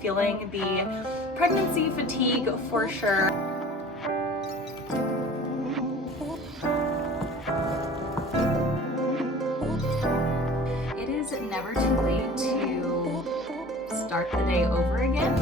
feeling the pregnancy fatigue for sure. It is never too late to start the day over again.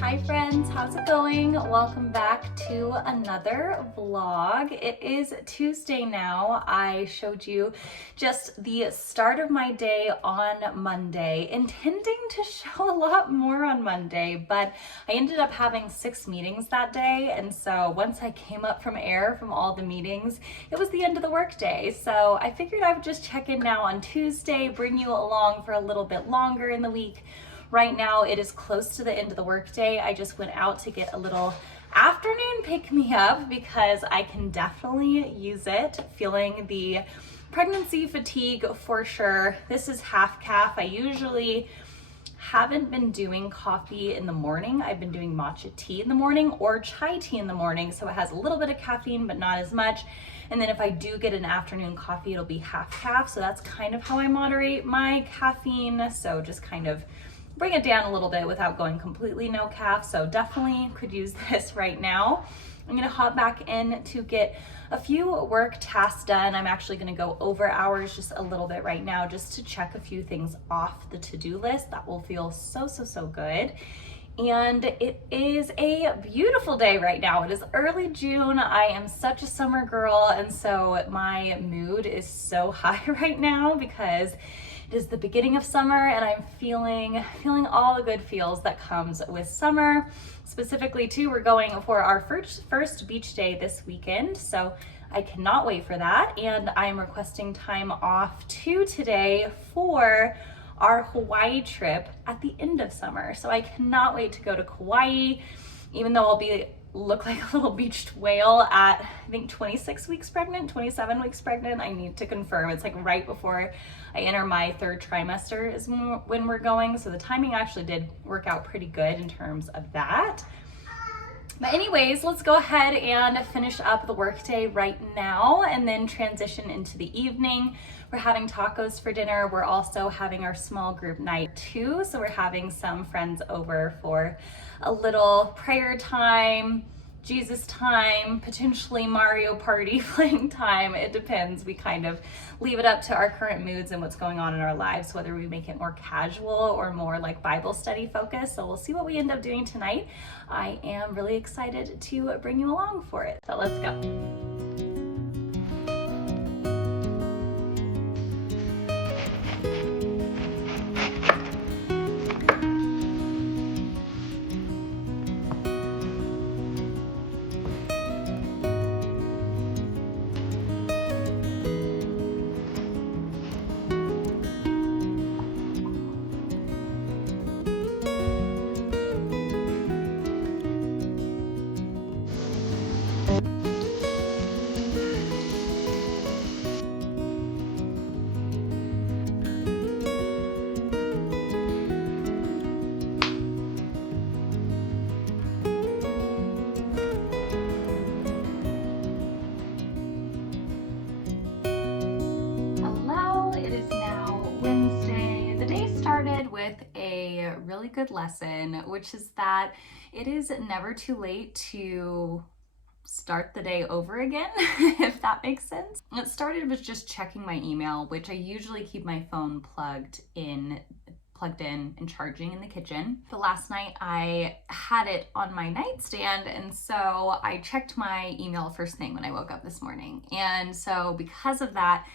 Hi friends, how's it going? Welcome back to another vlog. It is Tuesday now. I showed you just the start of my day on Monday, intending to show a lot more on Monday, but I ended up having 6 meetings that day, and so once I came up from air from all the meetings, it was the end of the workday. So I figured I would just check in now on Tuesday, bring you along for a little bit longer in the week. Right now it is close to the end of the workday. I just went out to get a little afternoon pick-me-up because I can definitely use it. Feeling the pregnancy fatigue for sure. This is half calf. I usually haven't been doing coffee in the morning. I've been doing matcha tea in the morning or chai tea in the morning, so it has a little bit of caffeine but not as much. And then if I do get an afternoon coffee, it'll be half calf, so that's kind of how I moderate my caffeine. So just kind of bring it down a little bit without going completely no calf. So definitely could use this right now. I'm gonna hop back in to get a few work tasks done. I'm actually gonna go over hours just a little bit right now just to check a few things off the to-do list. That will feel so good. And it is a beautiful day right now. It is early June. I am such a summer girl, and so my mood is so high right now because it is the beginning of summer and I'm feeling all the good feels that comes with summer. Specifically too, we're going for our first beach day this weekend, so I cannot wait for that. And I'm requesting time off too today for our Hawaii trip at the end of summer. So I cannot wait to go to Kauai, even though I'll look like a little beached whale at, I think 26 weeks pregnant, 27 weeks pregnant. I need to confirm. It's like right before I enter my 3rd trimester is when we're going. So the timing actually did work out pretty good in terms of that. But anyways, let's go ahead and finish up the workday right now and then transition into the evening. We're having tacos for dinner. We're also having our small group night too. So we're having some friends over for a little prayer time, Jesus time, potentially Mario Party playing time. It depends. We kind of leave it up to our current moods and what's going on in our lives, whether we make it more casual or more like Bible study focused. So we'll see what we end up doing tonight. I am really excited to bring you along for it. So let's go. good lesson, which is that it is never too late to start the day over again, if that makes sense. It started with just checking my email, which I usually keep my phone plugged in and charging in the kitchen. But last night I had it on my nightstand, and so I checked my email first thing when I woke up this morning. And so because of that,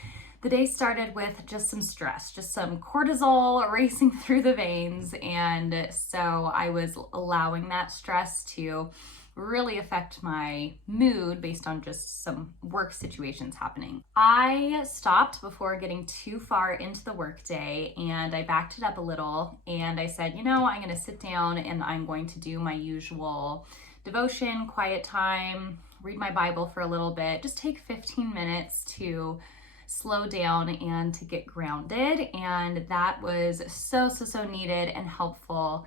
the day started with just some stress, just some cortisol racing through the veins. And so I was allowing that stress to really affect my mood based on just some work situations happening. I stopped before getting too far into the workday, and I backed it up a little, and I said, I'm going to sit down and I'm going to do my usual devotion, quiet time, read my Bible for a little bit, just take 15 minutes to slow down and to get grounded. And that was so needed and helpful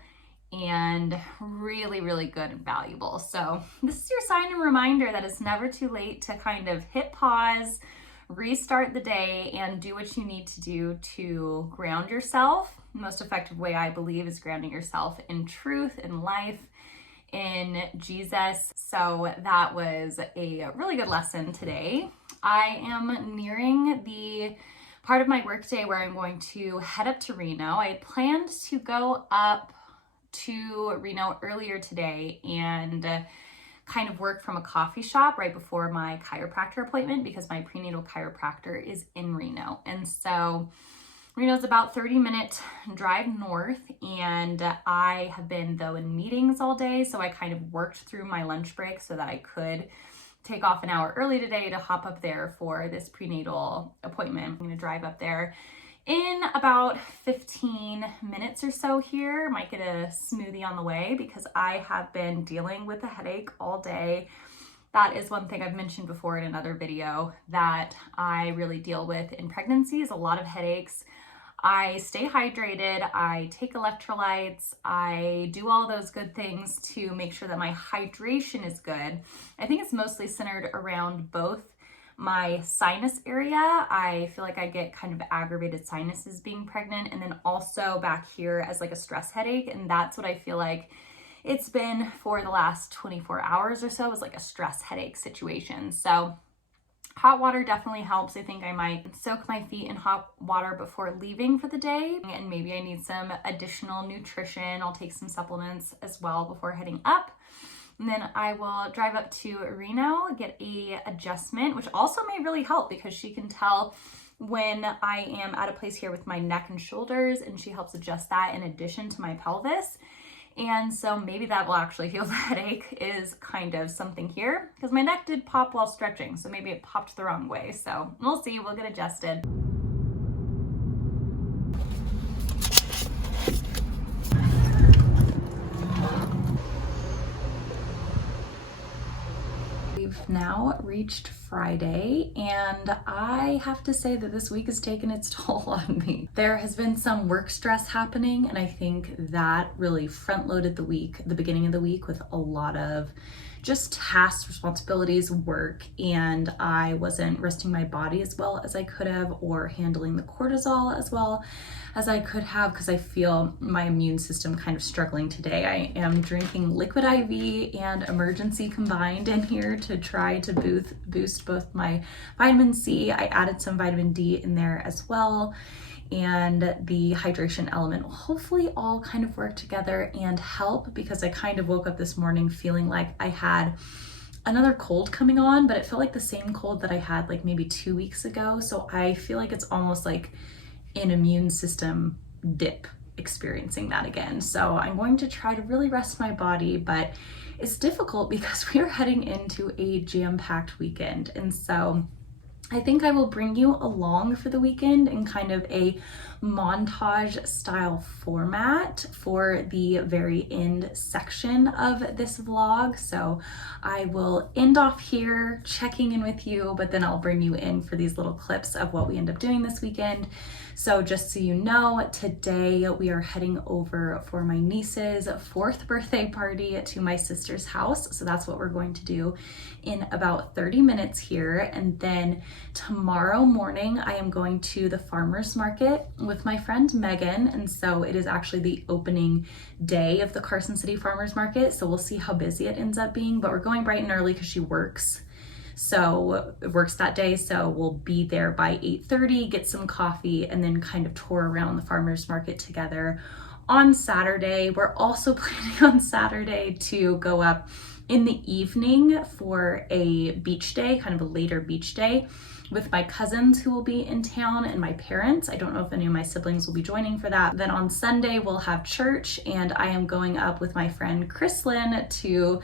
and really, really good and valuable. So this is your sign and reminder that it's never too late to kind of hit pause, restart the day, and do what you need to do to ground yourself. The most effective way, I believe, is grounding yourself in truth, in life, in Jesus. So that was a really good lesson today. I am nearing the part of my workday where I'm going to head up to Reno. I had planned to go up to Reno earlier today and kind of work from a coffee shop right before my chiropractor appointment, because my prenatal chiropractor is in Reno. And so Reno's about 30-minute drive north, and I have been though in meetings all day, so I kind of worked through my lunch break so that I could take off an hour early today to hop up there for this prenatal appointment. I'm going to drive up there in about 15 minutes or so here. Might get a smoothie on the way because I have been dealing with a headache all day. That is one thing I've mentioned before in another video that I really deal with in pregnancy, is a lot of headaches. I stay hydrated, I take electrolytes, I do all those good things to make sure that my hydration is good. I think it's mostly centered around both my sinus area. I feel like I get kind of aggravated sinuses being pregnant, and then also back here as like a stress headache. And that's what I feel like it's been for the last 24 hours or so, is like a stress headache situation. So hot water definitely helps. I think I might soak my feet in hot water before leaving for the day, and maybe I need some additional nutrition. I'll take some supplements as well before heading up. And then I will drive up to Reno, get a adjustment, which also may really help because she can tell when I am at a place here with my neck and shoulders, and she helps adjust that in addition to my pelvis. And so maybe that will actually heal the headache, is kind of something here, because my neck did pop while stretching, so maybe it popped the wrong way. So we'll see, we'll get adjusted. We've now reached Friday, and I have to say that this week has taken its toll on me. There has been some work stress happening, and I think that really front-loaded the week, the beginning of the week, with a lot of just tasks, responsibilities, work, and I wasn't resting my body as well as I could have, or handling the cortisol as well as I could have, because I feel my immune system kind of struggling today. I am drinking liquid IV and emergency combined in here to try to boost both my vitamin C. I added some vitamin D in there as well, and the hydration element will hopefully all kind of work together and help, because I kind of woke up this morning feeling like I had another cold coming on, but it felt like the same cold that I had like maybe 2 weeks ago. So I feel like it's almost like an immune system dip, experiencing that again. So I'm going to try to really rest my body, but it's difficult because we are heading into a jam-packed weekend. And so I think I will bring you along for the weekend in kind of a montage style format for the very end section of this vlog. So I will end off here checking in with you, but then I'll bring you in for these little clips of what we end up doing this weekend. So just so you know, today we are heading over for my niece's 4th birthday party to my sister's house. So that's what we're going to do in about 30 minutes here. And then tomorrow morning I am going to the farmer's market with my friend Megan, and so it is actually the opening day of the Carson City Farmer's Market, so we'll see how busy it ends up being, but we're going bright and early because she works that day, so we'll be there by 8:30, get some coffee, and then kind of tour around the farmer's market together on Saturday. We're also planning on Saturday to go up in the evening for a beach day, kind of a later beach day, with my cousins who will be in town and my parents. I don't know if any of my siblings will be joining for that. Then on Sunday we'll have church, and I am going up with my friend Chrislyn to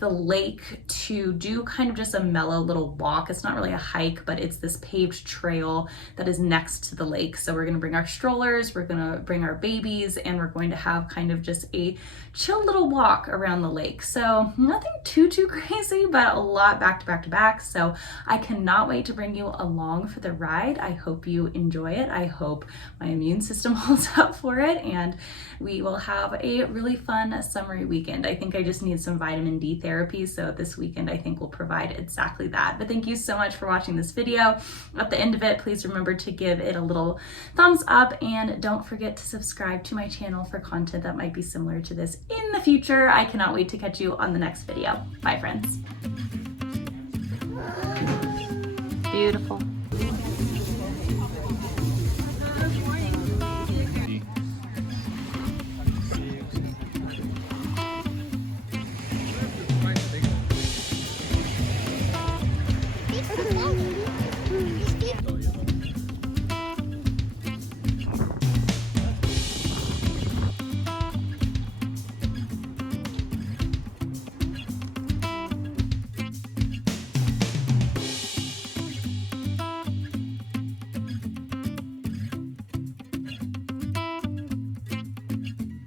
the lake to do kind of just a mellow little walk. It's not really a hike, but it's this paved trail that is next to the lake. So we're gonna bring our strollers, we're gonna bring our babies, and we're going to have kind of just a chill little walk around the lake. So nothing too crazy, but a lot back to back to back. So I cannot wait to bring you along for the ride. I hope you enjoy it. I hope my immune system holds up for it, and we will have a really fun summery weekend. I think I just need some vitamin D therapy, so this weekend I think will provide exactly that. But thank you so much for watching this video. At the end of it, please remember to give it a little thumbs up, and don't forget to subscribe to my channel for content that might be similar to this in the future. I cannot wait to catch you on the next video. Bye, friends. Beautiful.